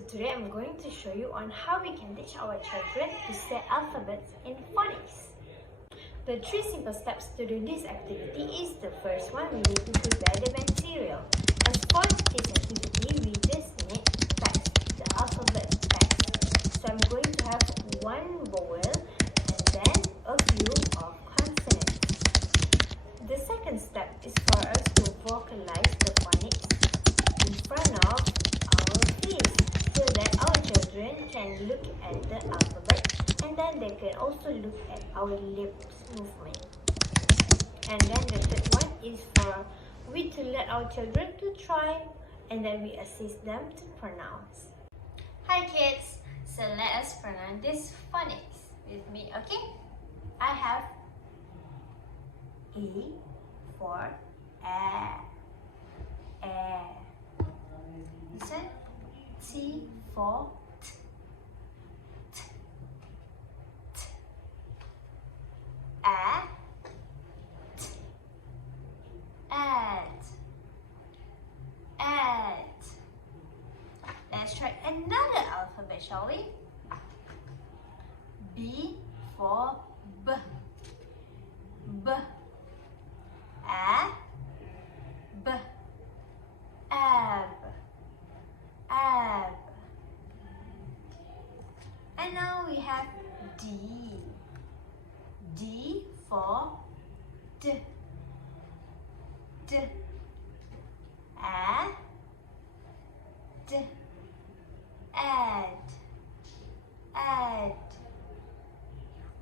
So today I'm going to show you on how we can teach our children to say alphabets in phonics. The 3 simple steps to do this activity is the first one, we need to prepare the material. And for this activity, we just need text, the alphabet text. So I'm going to have one vowel and then a few of consonants. The second step is for us to vocalize the phonics in front of our face so that our children can look at the alphabet and then they can also look at our lips movement. And then the third one is for we to let our children to try and then we assist them to pronounce. Hi kids, so let us pronounce this phonics with me, okay? I have E for air. Listen. T for t. Add. Let's try another alphabet, shall we? B for B. B. A. B. Ab. Ab. And now we have D. D for D. D. A. D. Add. Add.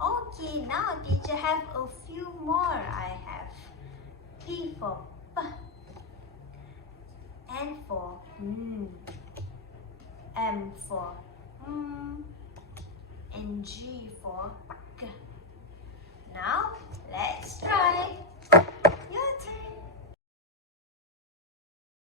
Okay, now teacher have a few more. I have P for P. N for N. M for M. And G for G. Now, let's try.